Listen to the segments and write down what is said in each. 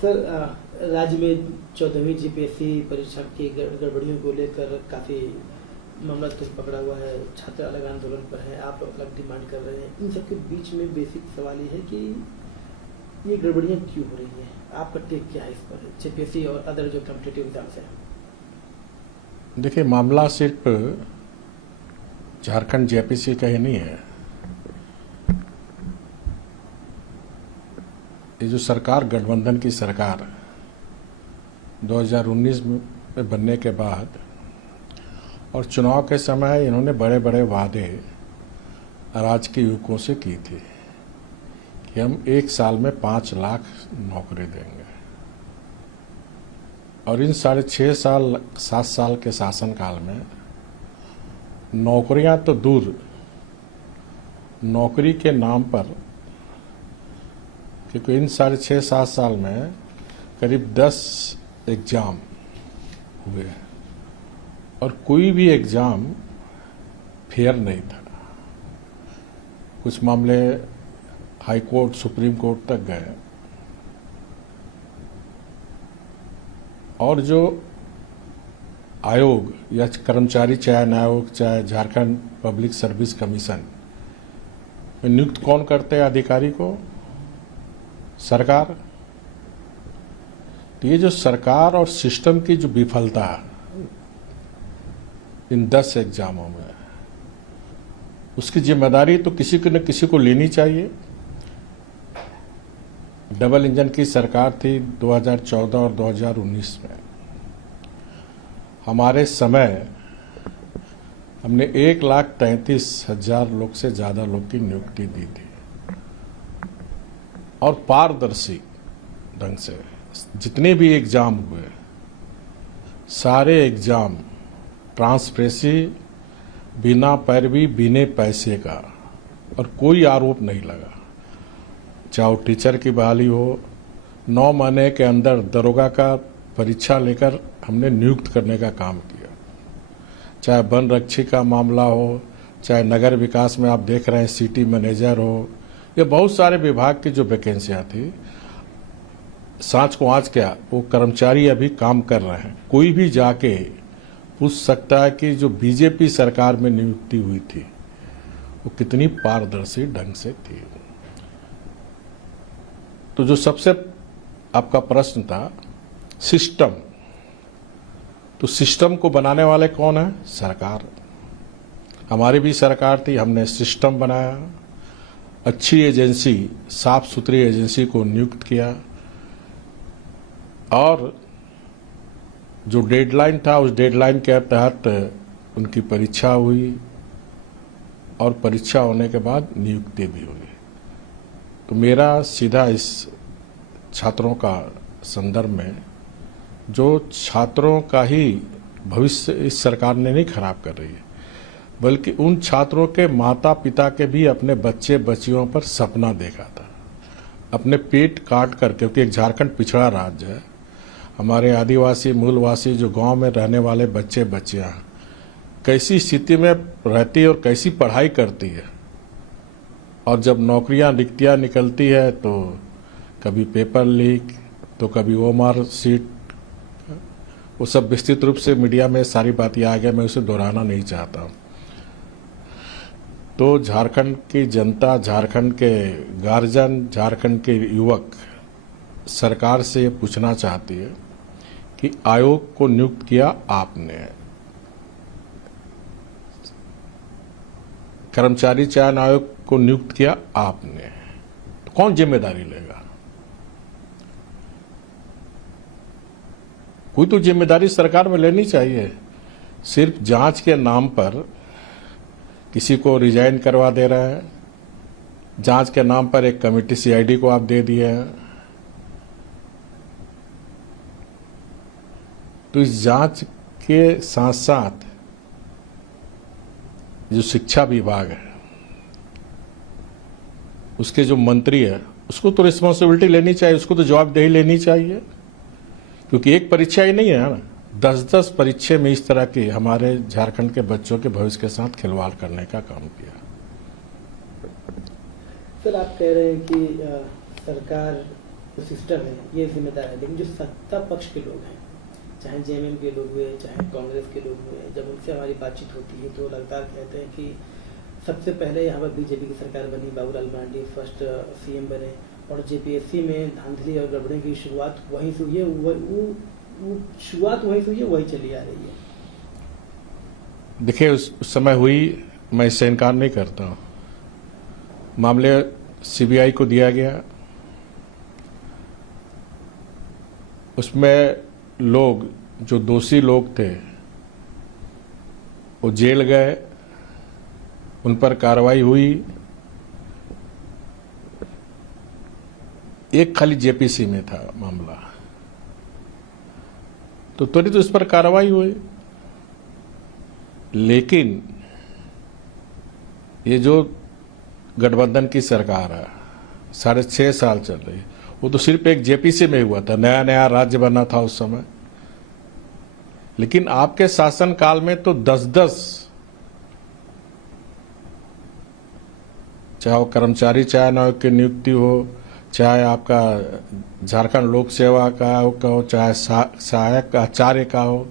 Sir, राज्य में 14वीं GPSC परीक्षा की गड़बड़ियों को लेकर काफ़ी मामला तो पकड़ा हुआ है, छात्र अलग आंदोलन पर है, आप अलग डिमांड कर रहे हैं। इन सब के बीच में बेसिक सवाल ये है कि ये गड़बड़ियाँ क्यों हो रही हैं? आपका टेक क्या है इस पर, जीपीएससी और अदर जो कॉम्पिटिटिव एग्जाम्स हैं? देखिए, मामला सिर्फ झारखंड जेपीएससी का ही नहीं है। ये जो सरकार, गठबंधन की सरकार 2019 में बनने के बाद और चुनाव के समय इन्होंने बड़े बड़े वादे राज्य के युवकों से की थी कि हम 1 साल में 5 लाख नौकरी देंगे। और इन 6.5 साल के शासनकाल में नौकरियां तो दूर, नौकरी के नाम पर, क्योंकि इन 6.5-7 साल में करीब 10 एग्जाम हुए और कोई भी एग्जाम फेयर नहीं था। कुछ मामले हाई कोर्ट, सुप्रीम कोर्ट तक गए। और जो आयोग या कर्मचारी चयन आयोग, चाहे झारखंड पब्लिक सर्विस कमीशन में नियुक्त कौन करते हैं अधिकारी को? सरकार। तो ये जो सरकार और सिस्टम की जो विफलता इन 10 एग्जामों में, उसकी जिम्मेदारी तो किसी को न किसी को लेनी चाहिए। डबल इंजन की सरकार थी 2014 और 2019 में। हमारे समय हमने 1,33,000 लोग से ज्यादा लोग की नियुक्ति दी थी और पारदर्शी ढंग से जितने भी एग्जाम हुए, सारे एग्जाम ट्रांसपेरेंसी, बिना पैरवी, बिना पैसे का, और कोई आरोप नहीं लगा। चाहे वो टीचर की बहाली हो, 9 महीने के अंदर दरोगा का परीक्षा लेकर हमने नियुक्त करने का काम किया। चाहे वन रक्षी का मामला हो, चाहे नगर विकास में आप देख रहे हैं सिटी मैनेजर हो, ये बहुत सारे विभाग की जो वैकेंसियां थी, सांच को आज क्या, वो कर्मचारी अभी काम कर रहे हैं। कोई भी जाके पूछ सकता है कि जो बीजेपी सरकार में नियुक्ति हुई थी वो कितनी पारदर्शी ढंग से थी। तो जो सबसे आपका प्रश्न था सिस्टम, तो सिस्टम को बनाने वाले कौन है? सरकार। हमारी भी सरकार थी, हमने सिस्टम बनाया, अच्छी एजेंसी, साफ सुथरी एजेंसी को नियुक्त किया और जो डेडलाइन था उस डेडलाइन के तहत उनकी परीक्षा हुई और परीक्षा होने के बाद नियुक्ति भी हुई। तो मेरा सीधा इस छात्रों का संदर्भ में, जो छात्रों का ही भविष्य इस सरकार ने नहीं खराब कर रही है, बल्कि उन छात्रों के माता पिता के भी अपने बच्चे बच्चियों पर सपना देखा था, अपने पेट काट कर, क्योंकि एक झारखंड पिछड़ा राज्य है। हमारे आदिवासी मूलवासी जो गांव में रहने वाले बच्चे बच्चियां कैसी स्थिति में रहती है और कैसी पढ़ाई करती है, और जब नौकरियां रिक्तियां निकलती है तो कभी पेपर लीक, तो कभी ओएमआर सीट, वो सब विस्तृत रूप से मीडिया में सारी बातें आ गया, मैं उसे दोहराना नहीं चाहता। तो झारखंड की जनता, झारखंड के गार्जियन, झारखंड के युवक सरकार से ये पूछना चाहती है कि आयोग को नियुक्त किया आपने, कर्मचारी चयन आयोग को नियुक्त किया आपने, तो कौन जिम्मेदारी लेगा? कोई तो जिम्मेदारी सरकार में लेनी चाहिए। सिर्फ जांच के नाम पर किसी को रिजाइन करवा दे रहा है, जांच के नाम पर एक कमेटी सीआईडी को आप दे दिए हैं। तो इस जांच के साथ साथ जो शिक्षा विभाग है, उसके जो मंत्री है, उसको तो रिस्पॉन्सिबिलिटी लेनी चाहिए, उसको तो जवाबदेही लेनी चाहिए, क्योंकि एक परीक्षा ही नहीं है ना, 10-10 परीक्षा में इस तरह के हमारे झारखंड के बच्चों के भविष्य के साथ खिलवाड़ करने का काम किया। सर, आप कह रहे हैं कि सरकार जो सिस्टम है ये जिम्मेदार है, लेकिन जो सत्ता पक्ष के लोग हैं, चाहे जेएमएम के लोग हुए चाहे कांग्रेस के लोग हुए, जब उनसे हमारी बातचीत होती है तो लगातार कहते हैं कि सबसे पहले यहाँ पर बीजेपी की सरकार बनी, बाबूलाल मरांडी फर्स्ट सीएम बने, और जेपीएससी में धांधली और गड़बड़ी की शुरुआत वहीं से हुई है, वो शुरुआत वहीं से हुई है, वही चली आ रही है। देखिए उस समय हुई, मैं इससे इनकार नहीं करता हूँ। मामले सीबीआई को दिया गया, उसमें लोग जो दोषी लोग थे वो जेल गए, उन पर कार्रवाई हुई। एक खाली जेपीसी में था मामला, तो त्वरित उस पर कार्रवाई हुई। लेकिन ये जो गठबंधन की सरकार है 6.5 साल चल रही है, वो तो सिर्फ एक जेपीसी में हुआ था, नया नया राज्य बना था उस समय। लेकिन आपके शासन काल में तो 10-10, चाहे वो कर्मचारी चयन आयोग की नियुक्ति हो, चाहे आपका झारखंड लोक सेवा का हो, चाहे सहायक आचार्य का हो,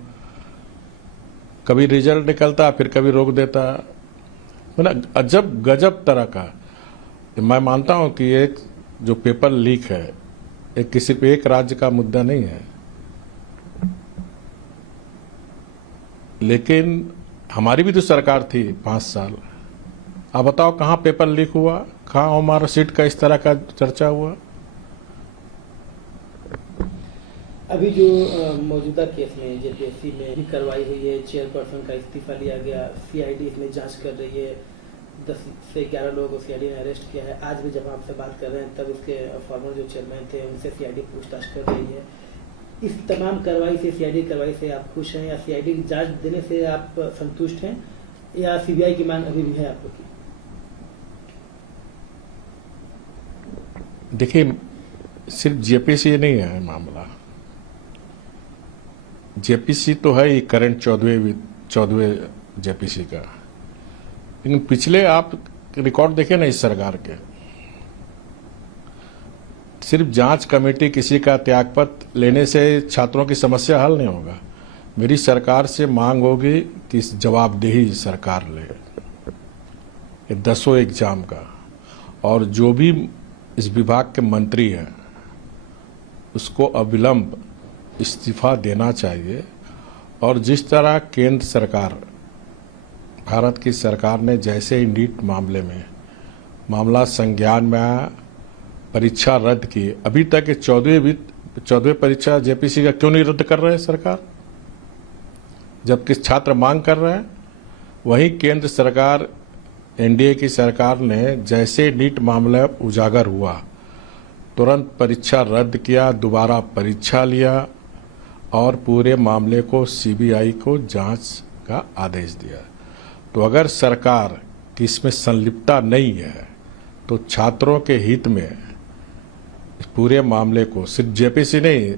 कभी रिजल्ट निकलता फिर कभी रोक देता, मतलब अजब गजब तरह का। मैं मानता हूं कि एक जो पेपर लीक है एक किसी पे एक राज्य का मुद्दा नहीं है, लेकिन हमारी भी तो सरकार थी 5 साल। आप बताओ कहाँ पेपर लीक हुआ, कहाँ हमारा सीट का इस तरह का चर्चा हुआ। अभी जो मौजूदा केस में जेपीएससी में भी कार्रवाई हुई है, चेयरपर्सन का इस्तीफा लिया गया, सीआईडी इसमें जांच कर रही है, 10 से 11 लोगों को सीआईडी ने अरेस्ट किया है। आज भी जब हम आपसे बात कर रहे हैं तब इसके फॉर्मर जो चेयरमैन थे उनसे सीआईडी पूछताछ कर रही है। इस तमाम कार्रवाई से, सीआईडी कार्रवाई से आप खुश हैं, या सीआईडी की जांच देने से आप संतुष्ट हैं, या सीबीआई की मांग अभी भी है आप लोग की? देखिए सिर्फ जेपीसी नहीं है मामला, जेपीसी तो है ही करंट 14वें जेपीसी का, लेकिन पिछले आप रिकॉर्ड देखें ना इस सरकार के, सिर्फ जांच कमेटी किसी का त्यागपत्र लेने से छात्रों की समस्या हल नहीं होगा। मेरी सरकार से मांग होगी कि जवाबदेही सरकार ले ये 10 एग्जाम का, और जो भी इस विभाग के मंत्री हैं उसको अविलंब इस्तीफा देना चाहिए। और जिस तरह केंद्र सरकार, भारत की सरकार ने जैसे ही नीट मामले में मामला संज्ञान में आया, परीक्षा रद्द की, अभी तक 14वीं परीक्षा जेपीसी का क्यों नहीं रद्द कर रहे हैं सरकार, जबकि छात्र मांग कर रहे हैं। वहीं केंद्र सरकार, एनडीए की सरकार ने जैसे नीट मामला उजागर हुआ तुरंत परीक्षा रद्द किया, दोबारा परीक्षा लिया और पूरे मामले को सीबीआई को जांच का आदेश दिया। तो अगर सरकार की इसमें संलिप्तता नहीं है तो छात्रों के हित में इस पूरे मामले को, सिर्फ जेपीसी नहीं,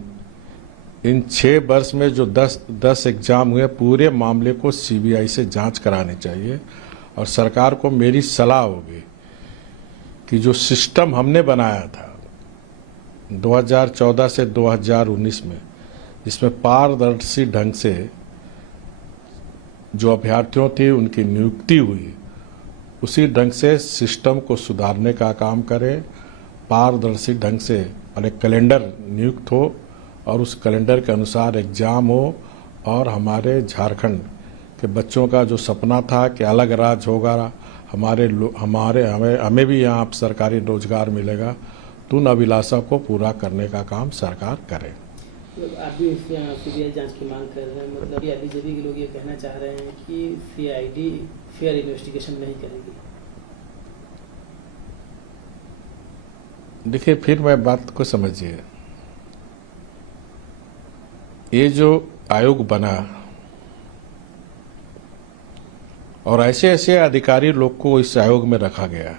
इन 6 वर्ष में जो 10 एग्जाम हुए पूरे मामले को सीबीआई से जांच करानी चाहिए। और सरकार को मेरी सलाह होगी कि जो सिस्टम हमने बनाया था 2014 से 2019 में, जिसमें पारदर्शी ढंग से जो अभ्यर्थियों थे उनकी नियुक्ति हुई, उसी ढंग से सिस्टम को सुधारने का काम करें। पारदर्शी ढंग से एक कैलेंडर नियुक्त हो और उस कैलेंडर के अनुसार एग्जाम हो, और हमारे झारखंड के बच्चों का जो सपना था कि अलग राज्य होगा, हमें भी यहाँ सरकारी रोजगार मिलेगा, तो उन अभिलाषा को पूरा करने का काम सरकार करे। आप भी सीबीआई जांच की मांग कर रहे हैं, मतलब बीजेपी के लोग ये कहना चाह रहे हैं कि सीआईडी फेयर इन्वेस्टिगेशन नहीं करेगी। देखिए फिर मैं बात को समझिए, ये जो आयोग बना और ऐसे ऐसे अधिकारी लोग को इस आयोग में रखा गया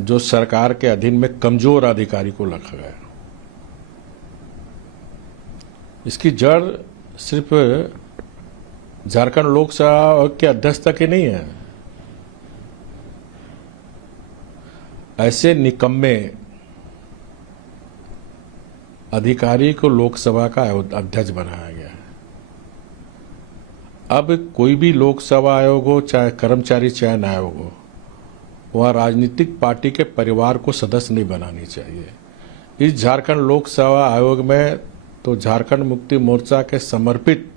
जो सरकार के अधीन में कमजोर अधिकारी को रखा गया। इसकी जड़ सिर्फ झारखंड लोक सेवा के अध्यक्ष तक ही नहीं है। ऐसे निकम्मे अधिकारी को लोकसभा का अध्यक्ष बनाया गया है। अब कोई भी लोकसभा आयोग हो, चाहे कर्मचारी चयन आयोग हो, वह राजनीतिक पार्टी के परिवार को सदस्य नहीं बनानी चाहिए। इस झारखंड लोकसभा आयोग में तो झारखंड मुक्ति मोर्चा के समर्पित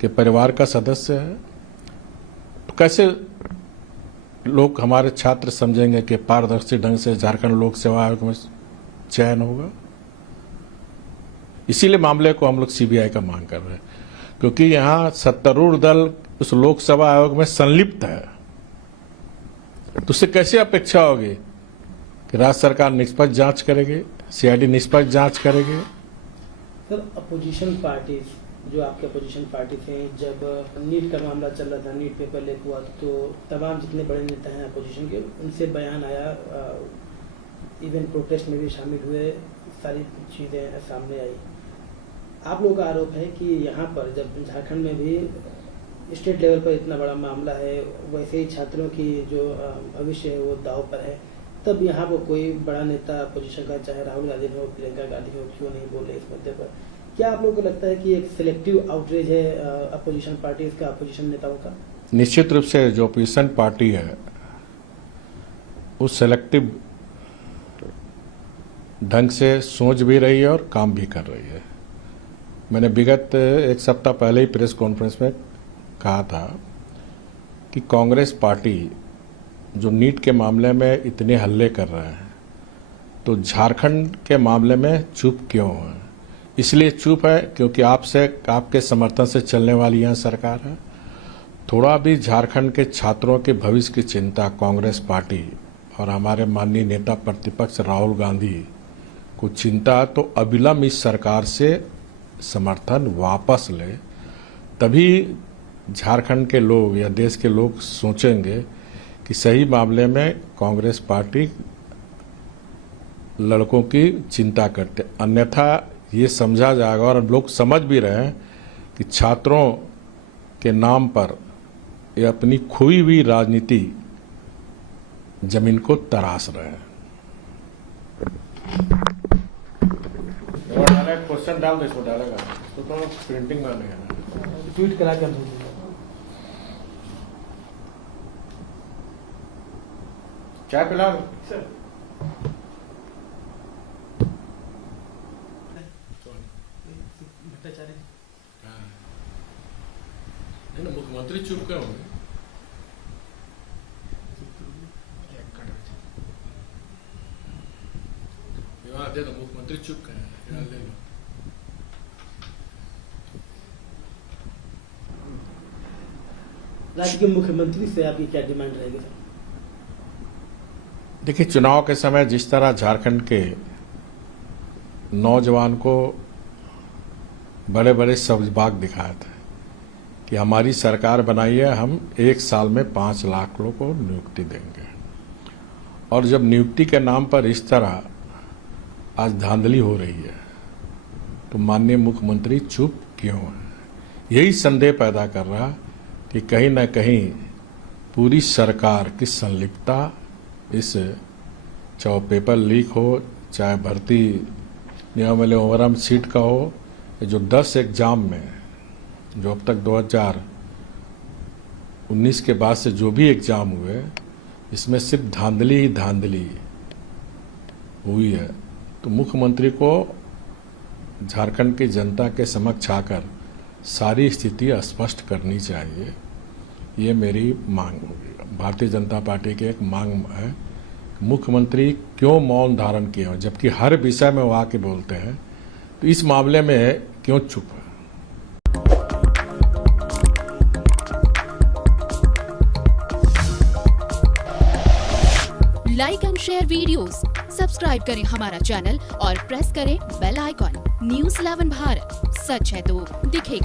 के परिवार का सदस्य है। तो कैसे लोग, हमारे छात्र समझेंगे कि पारदर्शी ढंग से झारखंड लोक सेवा आयोग में चयन होगा? इसीलिए मामले को हम लोग सीबीआई का मांग कर रहे हैं, क्योंकि यहां सत्तारूढ़ दल उस लोकसभा आयोग में संलिप्त है। तो उससे कैसे अपेक्षा होगी कि राज्य सरकार निष्पक्ष जांच करेगी, सीआईडी निष्पक्ष जांच करेगी? सर, अपोजिशन पार्टी जो आपके अपोजिशन पार्टी थे, जब नीट का मामला चल रहा था, नीट पेपर लीक हुआ, तो तमाम जितने बड़े नेता हैं अपोजिशन के, उनसे बयान आया, इवन प्रोटेस्ट में भी शामिल हुए, सारी चीज़ें सामने आई। आप लोगों का आरोप है कि यहाँ पर जब झारखंड में भी स्टेट लेवल पर इतना बड़ा मामला है, वैसे ही छात्रों की जो भविष्य है वो दाव पर है, तब यहाँ पर कोई बड़ा नेता अपोजिशन का, चाहे राहुल गांधी हो, प्रियंका गांधी हो, क्यों नहीं बोल रहे इस मुद्दे पर? क्या आप लोगों को लगता है कि एक सिलेक्टिव आउटरीच है अपोजिशन पार्टी का, अपोजिशन नेताओं का? निश्चित रूप से जो अपोजिशन पार्टी है वो सिलेक्टिव ढंग से सोच भी रही है और काम भी कर रही है। मैंने विगत एक सप्ताह पहले ही प्रेस कॉन्फ्रेंस में कहा था कि कांग्रेस पार्टी जो नीट के मामले में इतने हल्ले कर रहे हैं, तो झारखंड के मामले में चुप क्यों है? इसलिए चुप है क्योंकि आपके समर्थन से चलने वाली यह सरकार है। थोड़ा भी झारखंड के छात्रों के भविष्य की चिंता कांग्रेस पार्टी और हमारे माननीय नेता प्रतिपक्ष राहुल गांधी को चिंता है, तो अविलंब इस सरकार से समर्थन वापस ले, तभी झारखंड के लोग या देश के लोग सोचेंगे कि सही मामले में कांग्रेस पार्टी लड़कों की चिंता करते। अन्यथा ये समझा जाएगा, और लोग समझ भी रहे हैं कि छात्रों के नाम पर ये अपनी खोई हुई राजनीति जमीन को तराश रहे हैं। क्वेश्चन डाल दो, इसमें डालेगा तो प्रिंटिंग में नहीं है, ट्वीट करा कर चाय पिला सर। भट्टाचार्य मुख्यमंत्री चुप क्यों हो? दे दो, मुख्यमंत्री चुप क्यों है? ले लो। राज्य के मुख्यमंत्री से आपकी क्या डिमांड रहेगी सर? देखिए, चुनाव के समय जिस तरह झारखंड के नौजवान को बड़े बड़े सब्ज-बाग दिखाए थे कि हमारी सरकार बनाई है, हम 1 साल में 5 लाख लोगों को नियुक्ति देंगे, और जब नियुक्ति के नाम पर इस तरह आज धांधली हो रही है, तो माननीय मुख्यमंत्री चुप क्यों है? यही संदेह पैदा कर रहा कि कहीं न कहीं पूरी सरकार की संलिप्तता इस चाहे पेपर लीक हो, चाहे भर्ती नियम ओवरऑल सीट का हो, जो 10 एग्जाम में जो अब तक 2019 के बाद से जो भी एग्जाम हुए, इसमें सिर्फ धांधली ही धांधली हुई है। तो मुख्यमंत्री को झारखंड की जनता के समक्ष आकर सारी स्थिति स्पष्ट करनी चाहिए, ये मेरी मांग होगी। भारतीय जनता पार्टी की एक मांग है, मुख्यमंत्री क्यों मौन धारण किए हैं, जबकि हर विषय में वो आके बोलते हैं, तो इस मामले में क्यों चुप है? Like and share videos, subscribe करें हमारा चैनल और प्रेस करें बेल आइकॉन। न्यूज़ 11 भारत, सच है तो दिखेगा।